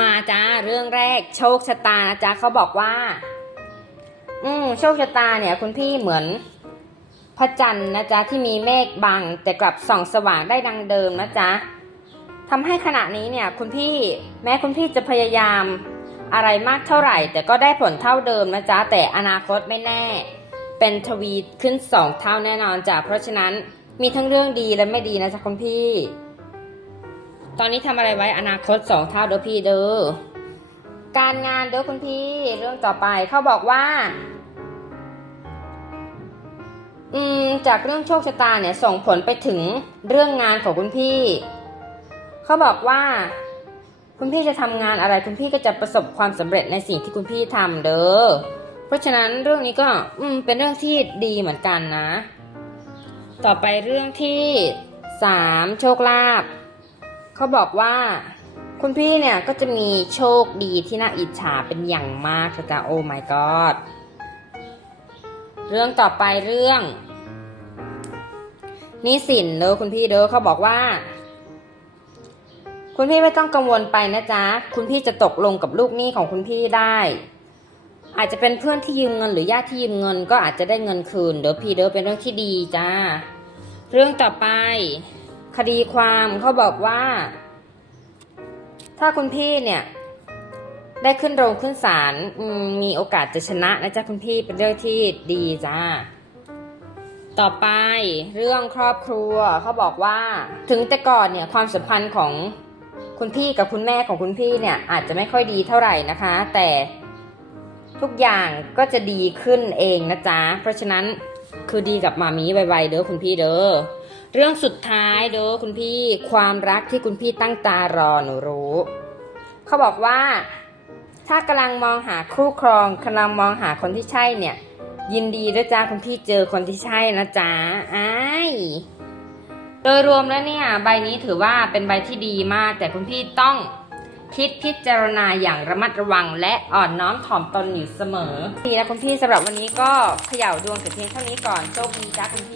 มาจ้าเรื่องแรกโชคชะตาจ๊ะเขาบอกว่า อืมโชคชะตาเนี่ย คุณพี่เหมือนพระจันทร์นะจ๊ะที่มีเมฆบังแต่กลับส่องสว่างได้ดังเดิมนะจ๊ะทำให้ขณะนี้เนี่ย คุณพี่แม้คุณพี่จะพยายามอะไรมากเท่าไหร่ แต่ก็ได้ผลเท่าเดิมนะจ๊ะแต่อนาคตไม่แน่ เป็นทวีขึ้นสองเท่าแน่นอนจ้ะเพราะฉะนั้นมีทั้งเรื่องดีและไม่ดีนะจ๊ะคุณพี่ ตอนนี้ทำอะไรไว้อนาคตสองเท่าเด้อพี่เด้อการงานเด้อคุณพี่เรื่องต่อไปเขาบอกว่า อืมจากเรื่องโชคชะตาเนี่ยส่งผลไปถึงเรื่องงานของคุณพี่เขาบอกว่า คุณพี่จะทำงานอะไรคุณพี่ก็จะประสบความสำเร็จในสิ่งที่คุณพี่ทำเด้อเพราะฉะนั้นเรื่องนี้ก็อืมเป็นเรื่องที่ดีเหมือนกันนะ ต่อไปเรื่องที่สามโชคลาภ เขาบอกว่าคุณพี่เนี่ยก็จะมีโชคดีที่น่าอิจฉาเป็นอย่างมากจ๊ะโอ้ my god เรื่องต่อไปเรื่องนี่สินเด้อคุณพี่เด้อเขาบอกว่า คุณพี่ไม่ต้องกังวลไปนะจ๊ะ คุณพี่จะตกลงกับลูกหนี้ของคุณพี่ได้ อาจจะเป็นเพื่อนที่ยืมเงินหรือญาติที่ยืมเงิน ก็อาจจะได้เงินคืนเด้อพี่เด้อเป็นเรื่องที่ดีจ้าเรื่องต่อไป คดีความเขาบอกว่า ถ้าคุณพี่เนี่ย ได้ขึ้นโรงขึ้นศาลมมีโอกาสจะชนะนะจ๊ะคุณพี่เป็นเรื่องที่ดีจ้าต่อไปเรื่องครอบครัวเขาบอกว่า ถึงแต่ก่อนเนี่ยความสัมพันธ์ของคุณพี่กับคุณแม่ของคุณพี่เนี่ยอาจจะไม่ค่อยดีเท่าไหร่นะคะ แต่ทุกอย่างก็จะดีขึ้นเองนะจ๊ะ เพราะฉะนั้นคือดีกับมามีไวๆเด้อคุณพี่เด้อ เรื่องสุดท้ายเด้อคุณพี่ความรักที่คุณพี่ตั้งตารอหนูรู้ เขาบอกว่า ถ้ากำลังมองหาคู่ครองกำลังมองหาคนที่ใช่เนี่ย ยินดีด้วยจ้าคุณพี่เจอคนที่ใช่นะจ๊ะอ้ายโดยรวมแล้วเนี่ย ใบนี้ถือว่าเป็นใบที่ดีมาก แต่คุณพี่ต้องคิดพิจารณาอย่างระมัดระวัง และอ่อนน้อมถ่อมตนอยู่เสมอดีนะคุณพี่สำหรับวันนี้ก็เขย่าดวงแต่เพียงเท่านี้ก่อนโชคดีจ้าคุณพี่